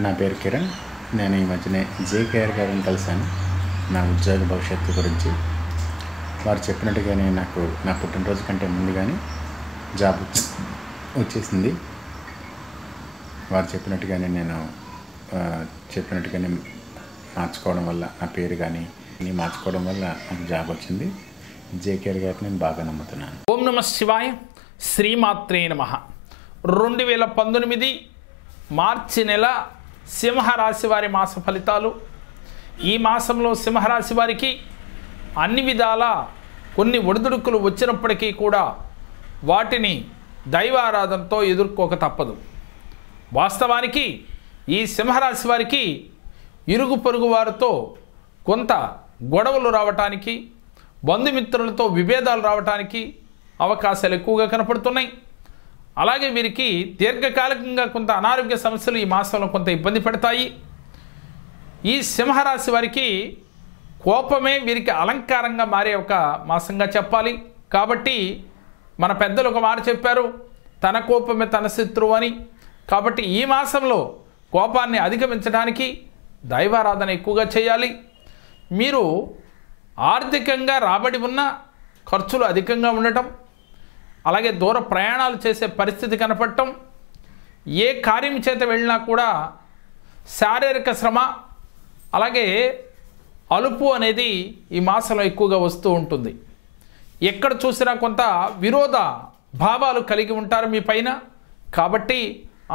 నా పేరు కిరణ్. నేను ఈ మధ్యనే జేకేఆర్ గారిని కలిశాను. నా ఉద్యోగ భవిష్యత్తు గురించి. వారు చెప్పినట్టుగానే నాకు నా పుట్టినరోజు కంటే ముందుగానే జాబ్ వచ్చేసింది. వారు చెప్పినట్టుగానే నేను చెప్పినట్టుగానే మార్చుకోవడం వల్ల నా పేరు కానీ నేను మార్చుకోవడం వల్ల నాకు జాబ్ వచ్చింది. జేకేఆర్ గారిని నేను బాగా నమ్ముతున్నాను. ఓం నమ శివాయ శ్రీమాత్రే నమ. రెండు వేల పంతొమ్మిది మార్చి నెల సింహరాశి వారి మాస ఫలితాలు. ఈ మాసంలో సింహరాశి వారికి అన్ని విధాల కొన్ని ఒడిదుడుకులు వచ్చినప్పటికీ కూడా వాటిని దైవారాధనతో ఎదుర్కోక తప్పదు. వాస్తవానికి ఈ సింహరాశి వారికి ఇరుగు పొరుగు వారితో కొంత గొడవలు రావటానికి బంధుమిత్రులతో విభేదాలు రావటానికి అవకాశాలు ఎక్కువగా కనపడుతున్నాయి. అలాగే వీరికి దీర్ఘకాలికంగా కొంత అనారోగ్య సమస్యలు ఈ మాసంలో కొంత ఇబ్బంది పెడతాయి. ఈ సింహరాశి వారికి కోపమే వీరికి అలంకారంగా మారే ఒక మాసంగా చెప్పాలి. కాబట్టి మన పెద్దలు ఒక మాట చెప్పారు తన కోపమే తన శత్రువు అని. కాబట్టి ఈ మాసంలో కోపాన్ని అధిగమించడానికి దైవారాధన ఎక్కువగా చేయాలి. మీరు ఆర్థికంగా రాబడి ఉన్న ఖర్చులు అధికంగా ఉండటం అలాగే దూర ప్రయాణాలు చేసే పరిస్థితి కనపడటం ఏ కార్యం చేత వెళ్ళినా కూడా శారీరక శ్రమ అలాగే అలుపు అనేది ఈ మాసంలో ఎక్కువగా వస్తూ ఉంటుంది. ఎక్కడ చూసినా కొంత విరోధ భావాలు కలిగి ఉంటారు మీ పైన. కాబట్టి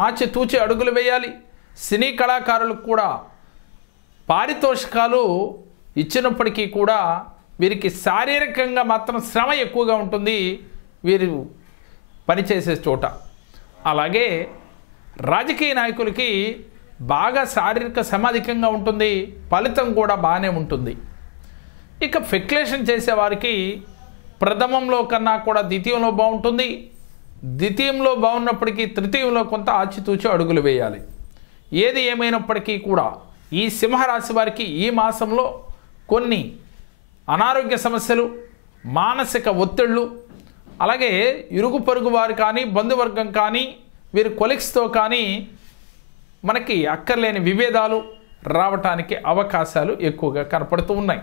ఆచితూచి అడుగులు వేయాలి. సినీ కళాకారులకు కూడా పారితోషికాలు ఇచ్చినప్పటికీ కూడా వీరికి శారీరకంగా మాత్రం శ్రమ ఎక్కువగా ఉంటుంది. వీరు పనిచేసే చోట. అలాగే రాజకీయ నాయకులకి బాగా శారీరక శ్రమ అధికంగా ఉంటుంది ఫలితం కూడా బాగానే ఉంటుంది. ఇక ఫెక్లేషన్ చేసేవారికి ప్రథమంలో కన్నా కూడా ద్వితీయంలో బాగుంటుంది. ద్వితీయంలో బాగున్నప్పటికీ తృతీయంలో కొంత ఆచితూచి అడుగులు వేయాలి. ఏది ఏమైనప్పటికీ కూడా ఈ సింహరాశి వారికి ఈ మాసంలో కొన్ని అనారోగ్య సమస్యలు మానసిక ఒత్తిళ్ళు అలాగే ఇరుగు పొరుగు వారు కానీ బంధువర్గం కానీ వీరి కొలిక్స్తో కానీ మనకి అక్కర్లేని విభేదాలు రావటానికి అవకాశాలు ఎక్కువగా కనపడుతూ ఉన్నాయి.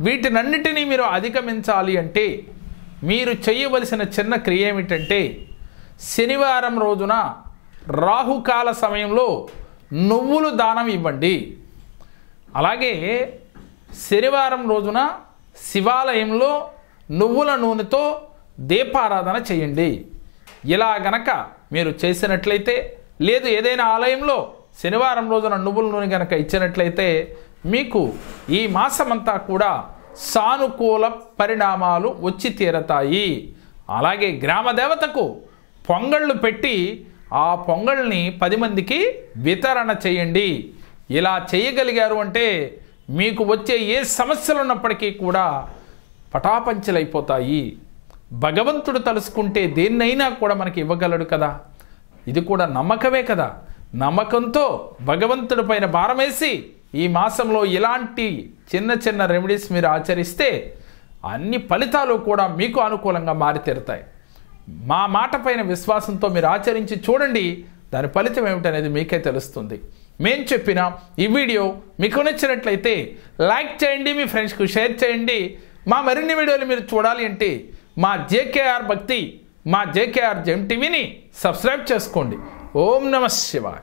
వీటినన్నిటినీ మీరు అధిగమించాలి అంటే మీరు చేయవలసిన చిన్న క్రియ ఏమిటంటే శనివారం రోజున రాహుకాల సమయంలో నువ్వులు దానం ఇవ్వండి. అలాగే శనివారం రోజున శివాలయంలో నువ్వుల నూనెతో దీపారాధన చేయండి. ఇలా గనక మీరు చేసినట్లయితే లేదు ఏదైనా ఆలయంలో శనివారం రోజున నువ్వుల నూనె గనక ఇచ్చినట్లయితే మీకు ఈ మాసమంతా కూడా సానుకూల పరిణామాలు వచ్చి తీరతాయి. అలాగే గ్రామ దేవతకు పొంగళ్ళు పెట్టి ఆ పొంగల్ని పది మందికి వితరణ చేయండి. ఇలా చేయగలిగారు అంటే మీకు వచ్చే ఏ సమస్యలు ఉన్నప్పటికీ కూడా పటాపంచలైపోతాయి. భగవంతుడు తలుసుకుంటే దేన్నైనా కూడా మనకి ఇవ్వగలడు కదా? ఇది కూడా నమ్మకమే కదా? నమ్మకంతో భగవంతుడి పైన భారమేసి ఈ మాసంలో ఇలాంటి చిన్న చిన్న రెమెడీస్ మీరు ఆచరిస్తే అన్ని ఫలితాలు కూడా మీకు అనుకూలంగా మారితీరుతాయి. మా మాట పైన విశ్వాసంతో మీరు ఆచరించి చూడండి. దాని ఫలితం ఏమిటనేది మీకే తెలుస్తుంది. మేము చెప్పిన ఈ వీడియో మీకు నచ్చినట్లయితే లైక్ చేయండి మీ ఫ్రెండ్స్కు షేర్ చేయండి. మా మరిన్ని వీడియోలు మీరు చూడాలి అంటే మా జేకేఆర్ భక్తి మా జేకేఆర్ జెమ్ టీవీని సబ్స్క్రైబ్ చేసుకోండి. ఓం నమ శివాయ్.